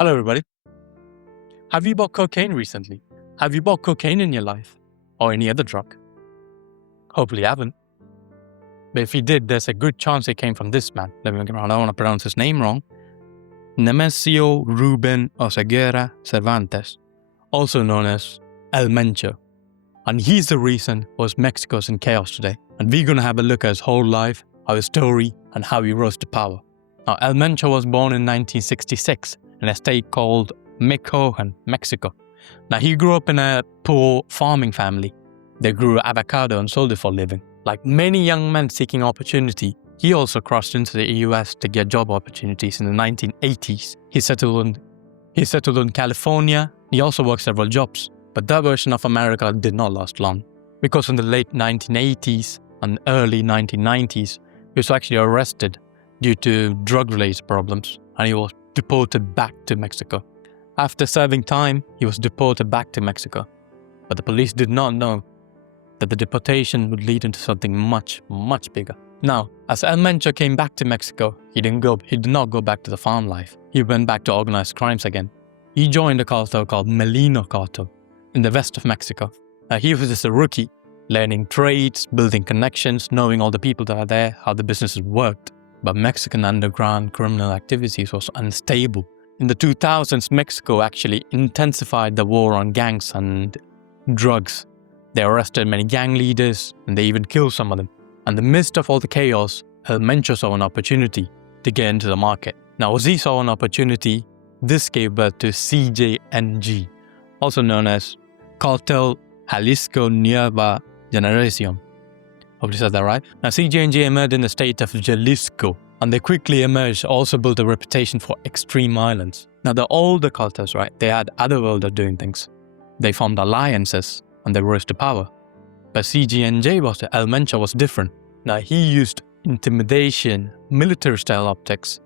Hello, everybody. Have you bought cocaine recently? Have you bought cocaine in your life? Or any other drug? Hopefully you haven't. But if you did, there's a good chance it came from this man. I don't want to pronounce his name wrong. Nemesio Ruben Oseguera Cervantes, also known as El Mencho. And he's the reason why Mexico's in chaos today. And we're going to have a look at his whole life, his story, and how he rose to power. Now, El Mencho was born in 1966 in a state called Michoacán, Mexico. Now, he grew up in a poor farming family. They grew avocado and sold it for a living. Like many young men seeking opportunity, he also crossed into the US to get job opportunities in the 1980s. He settled in California. He also worked several jobs. But that version of America did not last long, because in the late 1980s and early 1990s, he was actually arrested due to drug-related problems, and he was deported back to Mexico. After serving time, he was deported back to Mexico. But the police did not know that the deportation would lead into something much, much bigger. Now, as El Mencho came back to Mexico, he did not go back to the farm life. He went back to organized crimes again. He joined a cartel called Melino Cartel in the west of Mexico. Now, he was just a rookie, learning trades, building connections, knowing all the people that are there, how the businesses worked. But Mexican underground criminal activities was unstable. In the 2000s, Mexico actually intensified the war on gangs and drugs. They arrested many gang leaders, and they even killed some of them. And in the midst of all the chaos, El Mencho saw an opportunity to get into the market. Now, as he saw an opportunity, this gave birth to CJNG, also known as Cartel Jalisco Nueva Generación. Hope I said that right. Now, CJNG emerged in the state of Jalisco, and they quickly emerged, also built a reputation for extreme violence. Now, the older cartels, right, they had other ways of doing things. They formed alliances, and they rose to power. But El Mencho was different. Now, he used intimidation, military-style optics,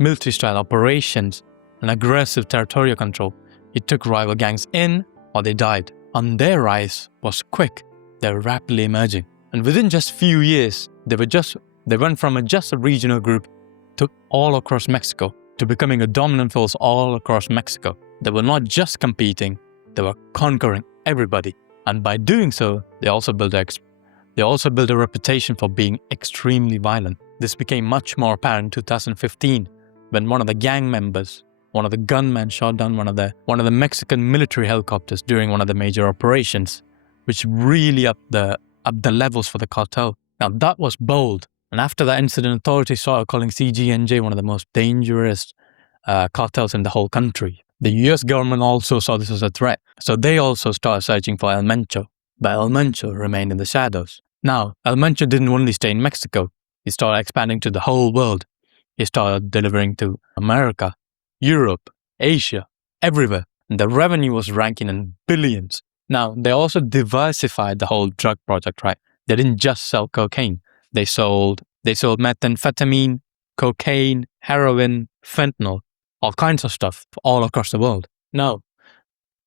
military-style operations, and aggressive territorial control. He took rival gangs in, or they died. And their rise was quick. They were rapidly emerging. And within just a few years, they went from just a regional group to all across Mexico, to becoming a dominant force all across Mexico. They were not just competing, they were conquering everybody. And by doing so, they also built a reputation for being extremely violent. This became much more apparent in 2015 when one of the gang members, one of the gunmen, shot down one of the Mexican military helicopters during one of the major operations, which really upped the levels for the cartel. Now, that was bold. And after that incident, authorities started calling CJNG one of the most dangerous cartels in the whole country. The US government also saw this as a threat, so they also started searching for El Mencho. But El Mencho remained in the shadows. Now, El Mencho didn't only stay in Mexico. He started expanding to the whole world. He started delivering to America, Europe, Asia, everywhere. And the revenue was ranking in billions. Now, they also diversified the whole drug project, right? They didn't just sell cocaine. They sold methamphetamine, cocaine, heroin, fentanyl, all kinds of stuff all across the world. Now,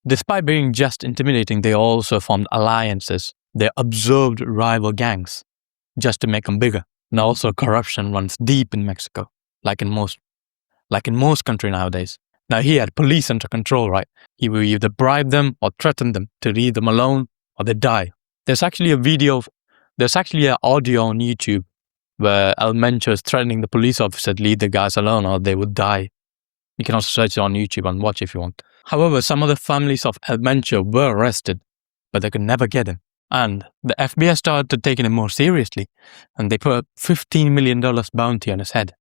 despite being just intimidating, they also formed alliances. They absorbed rival gangs just to make them bigger. And also corruption runs deep in Mexico, like in most countries nowadays. Now, he had police under control, right? He would either bribe them or threaten them to leave them alone or they die. There's actually an audio on YouTube where El Mencho is threatening the police officer to leave the guys alone or they would die. You can also search it on YouTube and watch if you want. However, some of the families of El Mencho were arrested, but they could never get him. And the FBI started taking him more seriously, and they put a $15 million bounty on his head.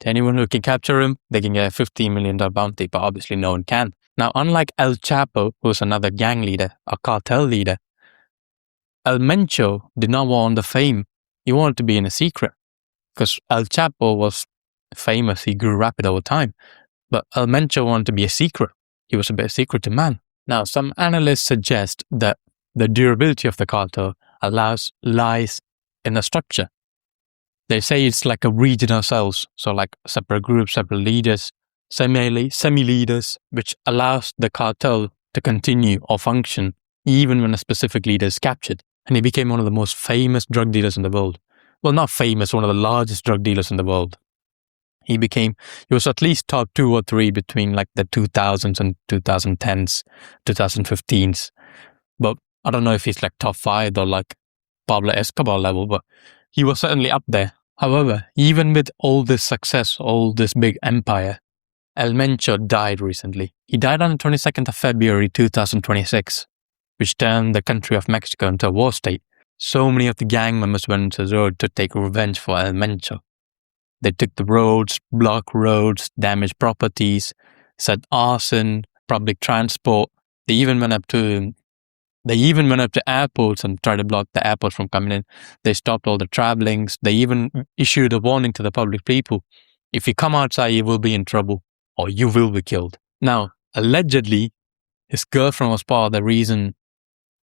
To anyone who can capture him, they can get a $15 million bounty, but obviously no one can. Now, unlike El Chapo, who's another gang leader, a cartel leader, El Mencho did not want the fame. He wanted to be in a secret, because El Chapo was famous. He grew rapid over time. But El Mencho wanted to be a secret. He was a bit secretive man. Now, some analysts suggest that the durability of the cartel lies in the structure. They say it's like a regional cells, so like separate groups, separate leaders, semi-leaders, which allows the cartel to continue or function even when a specific leader is captured. And he became one of the most famous drug dealers in the world. Well, not famous, one of the largest drug dealers in the world. He was at least top 2 or 3 between like the 2000s and 2010s, 2015s. But I don't know if he's like top 5 or like Pablo Escobar level, but he was certainly up there. However, even with all this success, all this big empire, El Mencho died recently. He died on the 22nd of February 2026, which turned the country of Mexico into a war state. So many of the gang members went to the road to take revenge for El Mencho. They took the roads, blocked roads, damaged properties, set arson, public transport. They even went up to airports and tried to block the airports from coming in. They stopped all the travelings. They even issued a warning to the public people. If you come outside, you will be in trouble or you will be killed. Now, allegedly, his girlfriend was part of the reason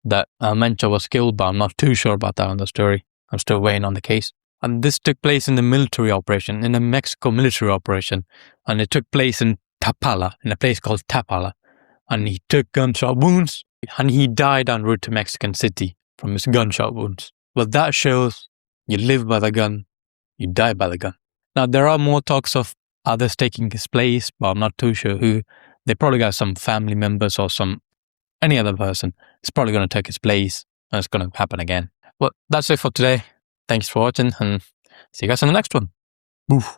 that Mencho was killed, but I'm not too sure about that on the story. I'm still waiting on the case. And this took place in the military operation, in the Mexico military operation. And it took place in Tapala, in a place called Tapala. And he took gunshot wounds, and he died en route to Mexican City from his gunshot wounds. Well, that shows you live by the gun, you die by the gun. Now, there are more talks of others taking his place, but I'm not too sure who. They probably got some family members or any other person. It's probably going to take his place, and it's going to happen again. Well, that's it for today. Thanks for watching, and see you guys in the next one. Boof.